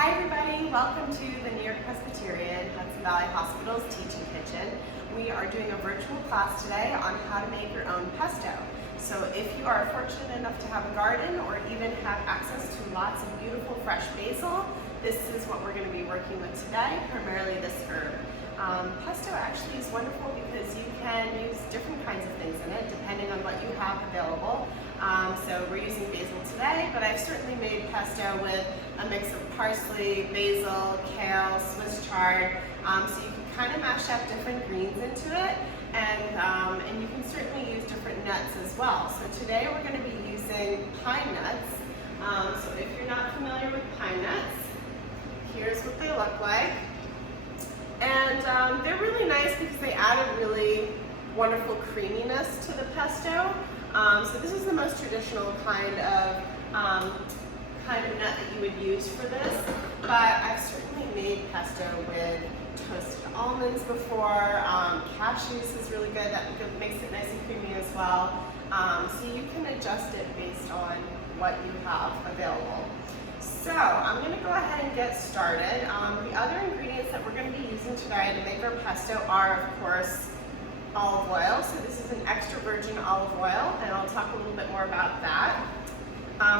Hi everybody, welcome to the New York-Presbyterian Hudson Valley Hospital's Teaching Kitchen. We are doing a virtual class today on how to make your own pesto. So if you are fortunate enough to have a garden or even have access to lots of beautiful fresh basil, this is what we're going to be working with today, primarily this herb. Pesto actually is wonderful because you can use different kinds of things in it depending on what you have available. So we're using basil today, but I've certainly made pesto with a mix of parsley, basil, kale, Swiss chard. So you can kind of mash up different greens into it, and you can certainly use different nuts as well. So today we're going to be using pine nuts. So if you're not familiar with pine nuts, here's what they look like. And they're really nice because they add a really wonderful creaminess to the pesto. So this is the most traditional kind of nut that you would use for this, but I've certainly made pesto with toasted almonds before. Cashews is really good, that makes it nice and creamy as well. So you can adjust it based on what you have available. So I'm going to go ahead and get started. The other ingredients that we're going to be using today to make our pesto are, of course, olive oil. So this is an extra virgin olive oil, and I'll talk a little bit more about that.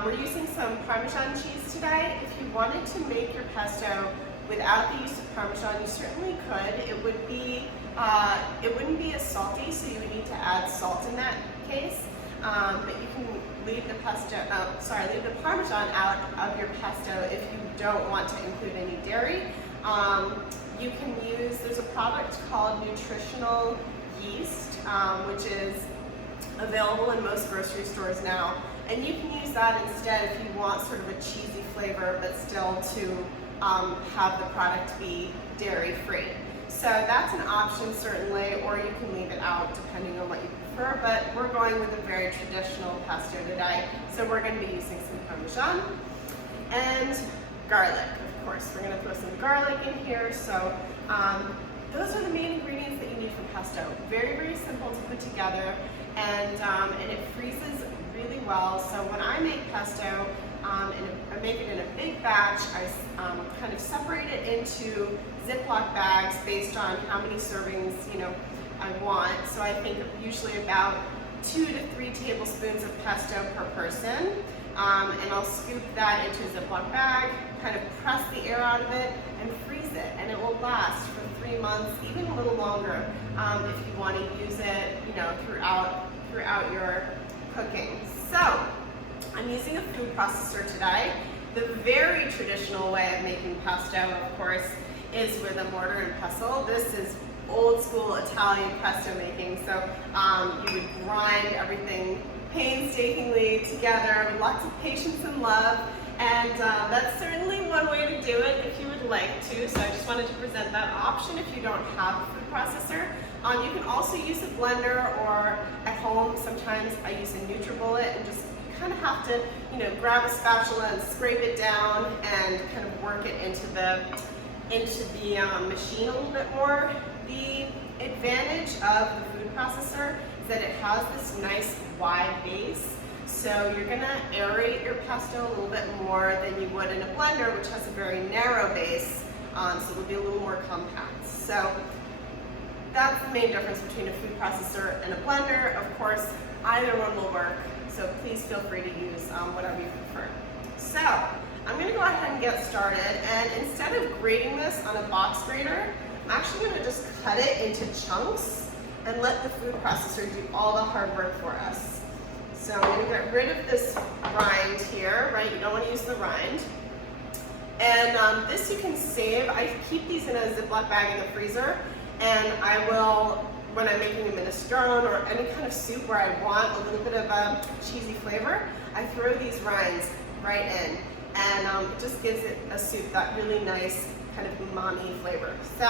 We're using some Parmesan cheese today. If you wanted to make your pesto without the use of Parmesan, you certainly could. It wouldn't be as salty, so you would need to add salt in that case. But you can leave the Parmesan out of your pesto if you don't want to include any dairy. You can use, there's a product called nutritional yeast, which is available in most grocery stores now. And you can use that instead if you want sort of a cheesy flavor, but still to have the product be dairy-free. So that's an option certainly, or you can leave it out depending on what you prefer, but we're going with a very traditional pesto today. So we're going to be using some Parmesan and garlic, of course. We're going to throw some garlic in here. So those are the main ingredients that you need for pesto. Very, very simple to put together, and it freezes really well. So when I make pesto, I make it in a big batch. I kind of separate it into Ziploc bags based on how many servings I want. So I think usually about 2 to 3 tablespoons of pesto per person. And I'll scoop that into a Ziploc bag, kind of press the air out of it, and freeze it. And it will last for 3 months, even a little longer, if you want to use it, throughout your cooking. So I'm using a food processor today. The very traditional way of making pesto, of course, is with a mortar and pestle. This is old school Italian pesto making. So you would grind everything painstakingly together with lots of patience and love. And that's certainly one way to do it if you would like to. So I just wanted to present that option if you don't have a food processor. You can also use a blender, or at home sometimes I use a NutriBullet, and just kind of have to grab a spatula and scrape it down and kind of work it into the machine a little bit more. The advantage of the food processor is that it has this nice wide base. So you're going to aerate your pesto a little bit more than you would in a blender, which has a very narrow base, so it'll be a little more compact. So that's the main difference between a food processor and a blender. Of course, either one will work, so please feel free to use whatever you prefer. So I'm going to go ahead and get started, and instead of grating this on a box grater, I'm actually going to just cut it into chunks and let the food processor do all the hard work for us. So I'm going to get rid of this rind here, right? You don't want to use the rind. And this you can save. I keep these in a Ziploc bag in the freezer, and I will, when I'm making a minestrone or any kind of soup where I want a little bit of a cheesy flavor, I throw these rinds right in, and it just gives it a soup that really nice kind of umami flavor. So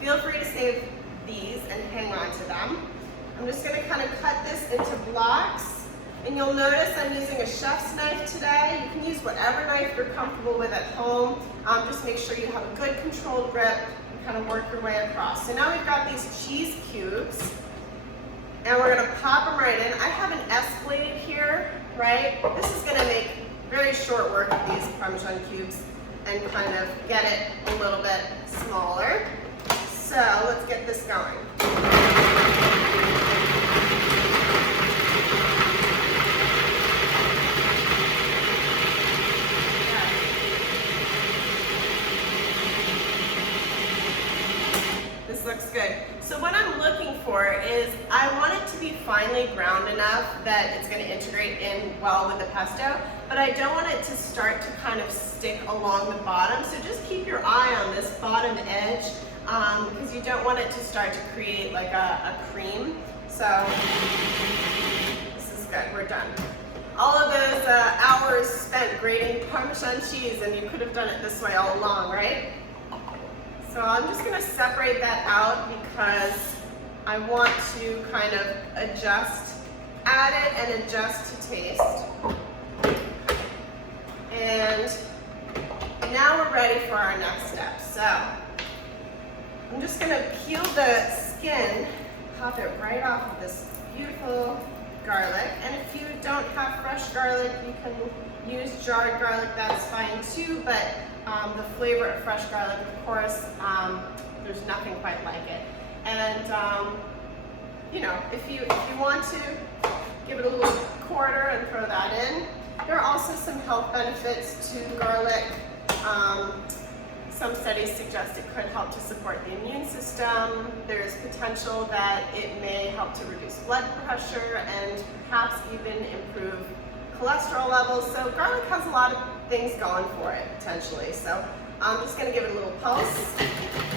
feel free to save these and hang on to them. I'm just going to kind of cut this into blocks, and you'll notice I'm using a chef's knife today. You can use whatever knife you're comfortable with at home. Just make sure you have a good controlled grip and kind of work your way across. So now we've got these cheese cubes, and we're going to pop them right in. I have an S-blade here, right? This is going to make very short work of these Parmesan cubes. and kind of get it a little bit smaller. So let's get this going. This looks good. So what I'm looking for is I want it to be finely ground enough that it's going to integrate in well with the pesto, but I don't want it to start to kind of stick along the bottom. So just keep your eye on this bottom edge because you don't want it to start to create like a cream. So this is good, we're done. All of those hours spent grating Parmesan cheese, and you could have done it this way all along, right? So I'm just going to separate that out because I want to kind of add it and adjust to taste. And now we're ready for our next step. So I'm just going to peel the skin, pop it right off of this beautiful garlic. And if you don't have fresh garlic, you can use jarred garlic, that's fine too, but the flavor of fresh garlic, of course, there's nothing quite like it. And you know, if you want to give it a little quarter and throw that in. There are also some health benefits to garlic. Some studies suggest it could help to support the immune system. There's potential that it may help to reduce blood pressure and perhaps even improve cholesterol levels. So garlic has a lot of things going for it, potentially. So I'm just going to give it a little pulse,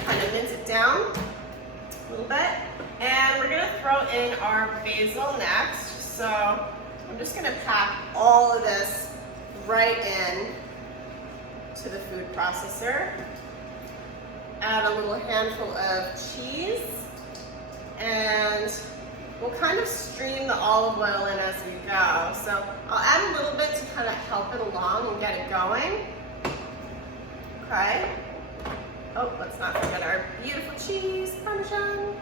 kind of mince it down a little bit. And we're going to throw in our basil next. So I'm just going to pack all of this right in to the food processor. Add a little handful of cheese, and we'll kind of stream the olive oil in as we go. So I'll add a little bit to kind of help it along and get it going. Okay. Oh, let's not forget our beautiful cheese, Parmesan.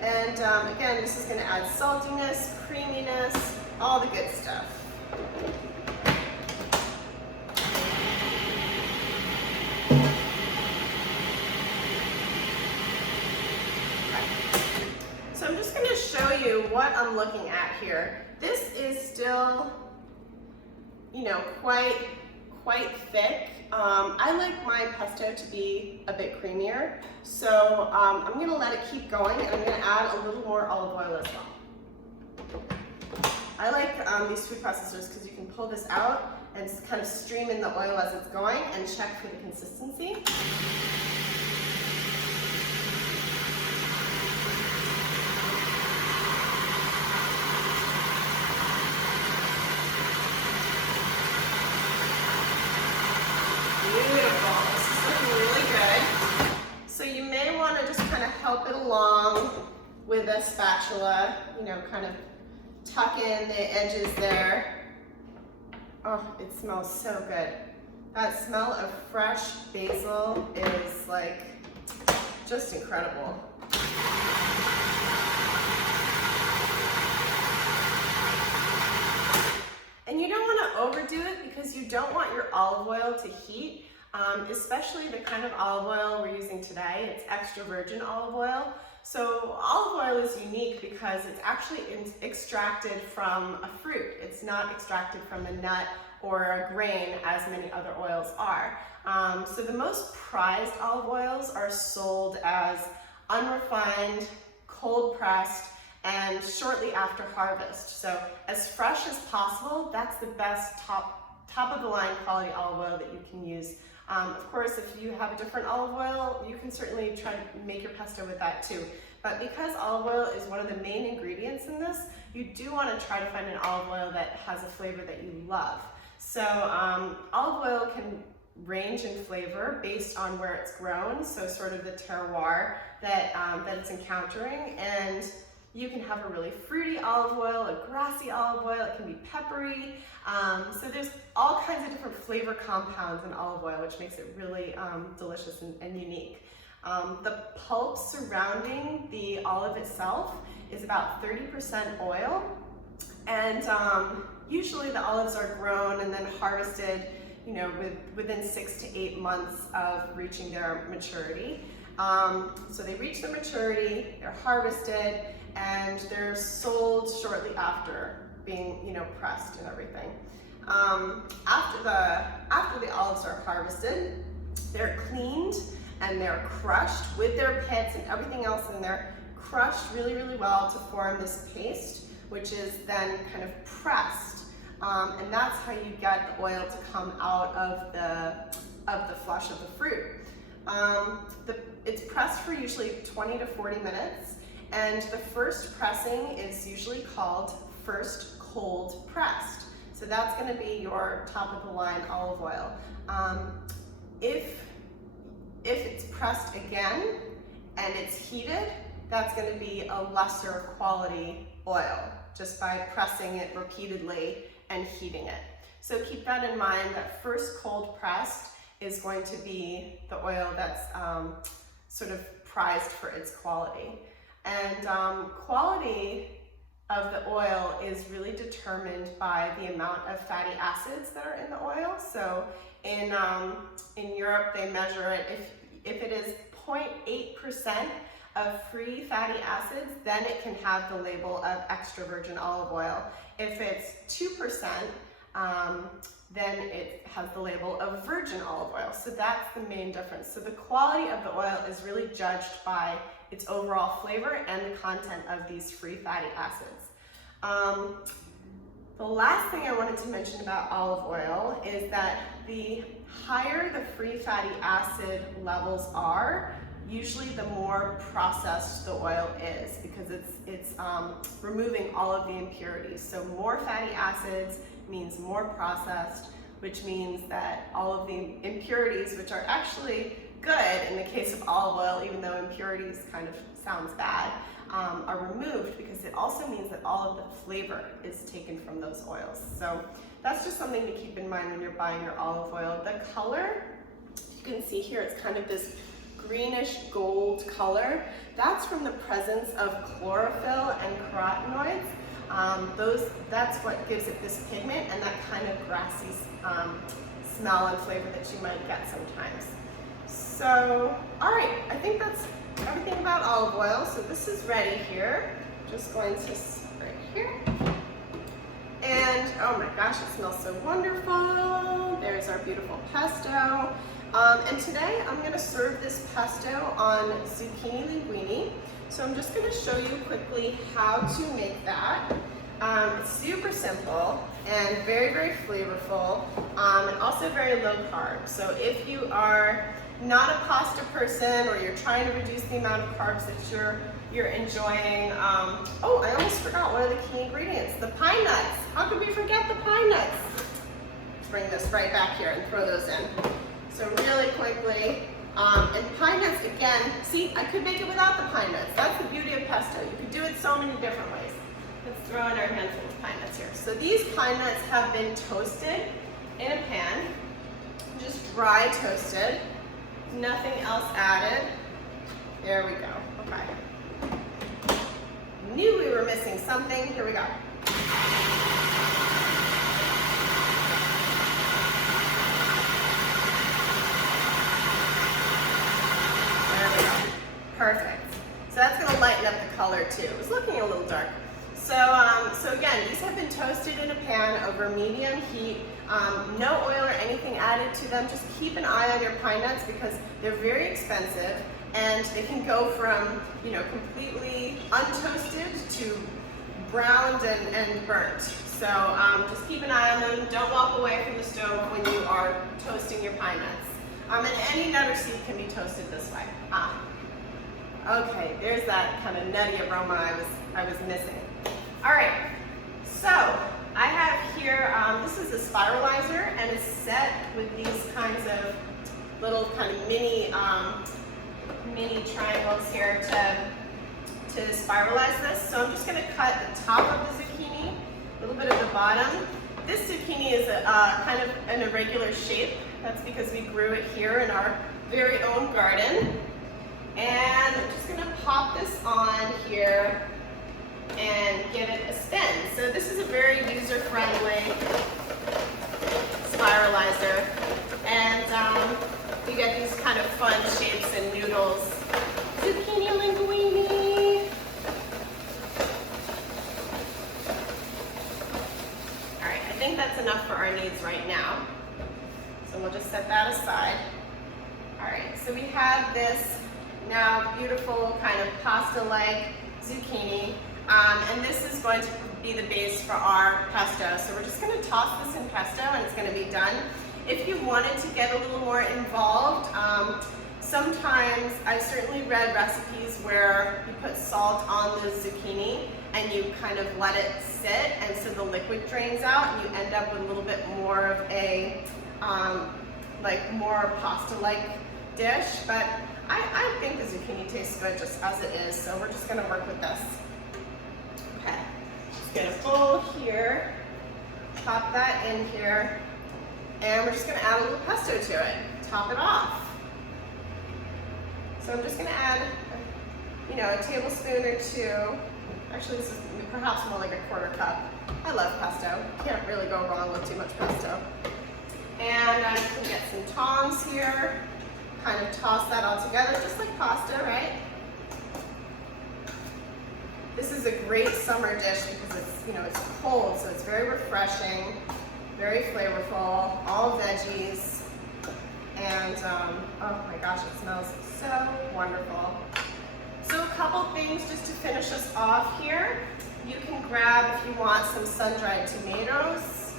And again, this is going to add saltiness, creaminess, all the good stuff. So I'm just going to show you what I'm looking at here. This is still, you know, quite thick. I like my pesto to be a bit creamier, so I'm going to let it keep going, and I'm going to add a little more olive oil as well. I like these food processors because you can pull this out and just kind of stream in the oil as it's going and check for the consistency. Beautiful, this is looking really good. So you may want to just kind of help it along with a spatula, you know, kind of tuck in the edges there. Oh, it smells so good. That smell of fresh basil is like just incredible. And you don't want to overdo it because you don't want your olive oil to heat, especially the kind of olive oil we're using today. It's extra virgin olive oil. So olive oil is unique because it's actually extracted from a fruit. It's not extracted from a nut or a grain as many other oils are. So the most prized olive oils are sold as unrefined, cold pressed, and shortly after harvest. So as fresh as possible, that's the best top of the line quality olive oil that you can use. Of course, if you have a different olive oil, you can certainly try to make your pesto with that too. But because olive oil is one of the main ingredients in this, you do want to try to find an olive oil that has a flavor that you love. So olive oil can range in flavor based on where it's grown, so sort of the terroir that it's encountering. And you can have a really fruity olive oil, a grassy olive oil, it can be peppery. So there's all kinds of different flavor compounds in olive oil, which makes it really delicious and unique. The pulp surrounding the olive itself is about 30% oil. Usually the olives are grown and then harvested, you know, within 6 to 8 months of reaching their maturity. So they reach their maturity, they're harvested, and they're sold shortly after being, you know, pressed and everything. After the olives are harvested, they're cleaned and they're crushed with their pits and everything else in there, crushed really, really well to form this paste, which is then kind of pressed. And that's how you get the oil to come out of the flesh of the fruit. It's pressed for usually 20 to 40 minutes, and the first pressing is usually called first cold pressed. So that's going to be your top of the line olive oil. If it's pressed again and it's heated, that's going to be a lesser quality oil, just by pressing it repeatedly and heating it. So keep that in mind, that first cold pressed is going to be the oil that's sort of prized for its quality. And quality of the oil is really determined by the amount of fatty acids that are in the oil. So in Europe, they measure it, if it is 0.8% of free fatty acids, then it can have the label of extra virgin olive oil. If it's 2%, then it has the label of virgin olive oil. So that's the main difference. So the quality of the oil is really judged by its overall flavor and the content of these free fatty acids. The last thing I wanted to mention about olive oil is that the higher the free fatty acid levels are, usually the more processed the oil is, because it's removing all of the impurities. So more fatty acids means more processed, which means that all of the impurities, which are actually good in the case of olive oil, even though impurities kind of sounds bad, are removed, because it also means that all of the flavor is taken from those oils. So that's just something to keep in mind when you're buying your olive oil. The color, you can see here, it's kind of this greenish gold color. That's from the presence of chlorophyll and carotenoids. That's what gives it this pigment and that kind of grassy smell and flavor that you might get sometimes. So, all right, I think that's everything about olive oil. So this is ready here. Just going to right here. And oh my gosh, it smells so wonderful. There's our beautiful pesto. And today I'm going to serve this pesto on zucchini linguini. So I'm just going to show you quickly how to make that. It's super simple and very, very flavorful, and also very low carb. So if you are not a pasta person, or you're trying to reduce the amount of carbs that you're enjoying, oh, I almost forgot one of the key ingredients, the pine nuts. How could we forget the pine nuts? Let's bring this right back here and throw those in. So really quickly, and pine nuts, again, see, I could make it without the pine nuts. That's the beauty of pesto. You could do it so many different ways. Let's throw in our handful of pine nuts here. So these pine nuts have been toasted in a pan, just dry toasted, nothing else added. There we go, okay. Knew we were missing something, here we go. Perfect. So that's going to lighten up the color too. It was looking a little dark. So again, these have been toasted in a pan over medium heat. No oil or anything added to them. Just keep an eye on your pine nuts because they're very expensive and they can go from, you know, completely untoasted to browned and burnt. So just keep an eye on them. Don't walk away from the stove when you are toasting your pine nuts. And any nut or seed can be toasted this way. Okay, there's that kind of nutty aroma I was missing. All right, so I have here, this is a spiralizer, and it's set with these kinds of little kind of mini triangles here to spiralize this. So I'm just going to cut the top of the zucchini, a little bit of the bottom. This zucchini is kind of an irregular shape. That's because we grew it here in our very own garden. And I'm just going to pop this on here and give it a spin. So this is very user-friendly spiralizer. And you get these kind of fun shapes and noodles. Zucchini Linguini. All right, I think that's enough for our needs right now. So we'll just set that aside. All right, so we have this now beautiful kind of pasta-like zucchini. And this is going to be the base for our pesto. So we're just going to toss this in pesto and it's going to be done. If you wanted to get a little more involved, sometimes I've certainly read recipes where you put salt on the zucchini and you kind of let it sit, and so the liquid drains out and you end up with a little bit more of a like more pasta-like dish. But I think the zucchini tastes good just as it is, so we're just going to work with this. Okay, just get a bowl here, pop that in here, and we're just going to add a little pesto to it, top it off. So I'm just going to add, you know, a tablespoon or two. Actually, this is perhaps more like a quarter cup. I love pesto. Can't really go wrong with too much pesto. And I'm just going to get some tongs here, kind of toss that all together, just like pasta, right? This is a great summer dish because it's, you know, it's cold, so it's very refreshing, very flavorful, all veggies, and oh my gosh, it smells so wonderful. So a couple things just to finish us off here. You can grab, if you want, some sun-dried tomatoes,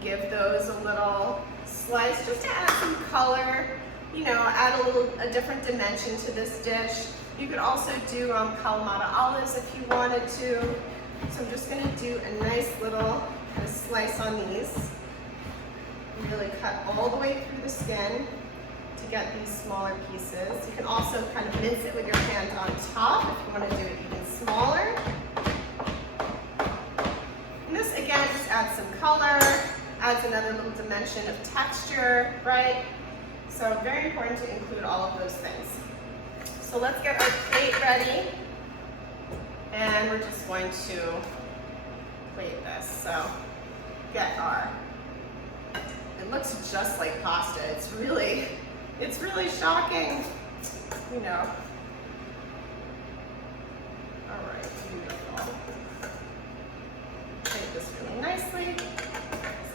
give those a little slice just to add some color, you know, add a different dimension to this dish. You could also do Kalamata olives if you wanted to. So I'm just going to do a nice little kind of slice on these. You really cut all the way through the skin to get these smaller pieces. You can also kind of mince it with your hand on top if you want to do it even smaller. And this again just adds some color, adds another little dimension of texture, right? So very important to include all of those things. So let's get our plate ready, and we're just going to plate this. So get our, it looks just like pasta. It's really shocking, you know. All right, beautiful. Plate this really nicely,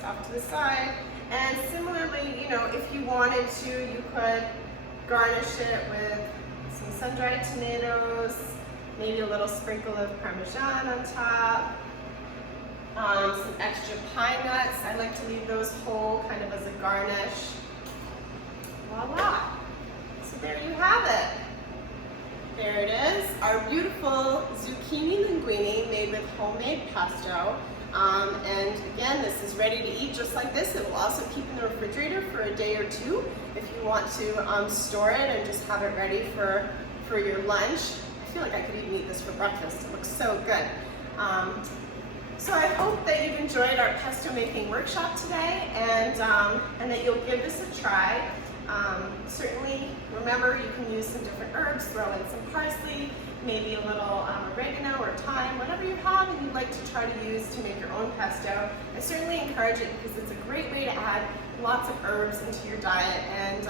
off to the side. And similarly, you know, if you wanted to, you could garnish it with some sun-dried tomatoes, maybe a little sprinkle of Parmesan on top, some extra pine nuts. I like to leave those whole kind of as a garnish. Voila! So there you have it. There it is, our beautiful zucchini linguini made with homemade pesto. And again, this is ready to eat just like this. It will also keep in the refrigerator for a day or two if you want to store it and just have it ready for your lunch. I feel like I could even eat this for breakfast. It looks so good. So I hope that you've enjoyed our pesto making workshop today, and that you'll give this a try. Certainly remember you can use some different herbs, throw in some parsley, maybe a little oregano or thyme, whatever you have and you'd like to try to use to make your own pesto. I certainly encourage it because it's a great way to add lots of herbs into your diet, and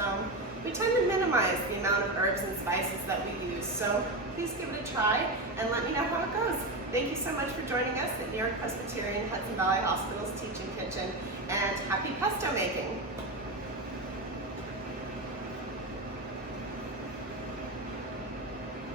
we tend to minimize the amount of herbs and spices that we use. So please give it a try and let me know how it goes. Thank you so much for joining us at New York-Presbyterian Hudson Valley Hospital's Teaching Kitchen, and happy pesto making!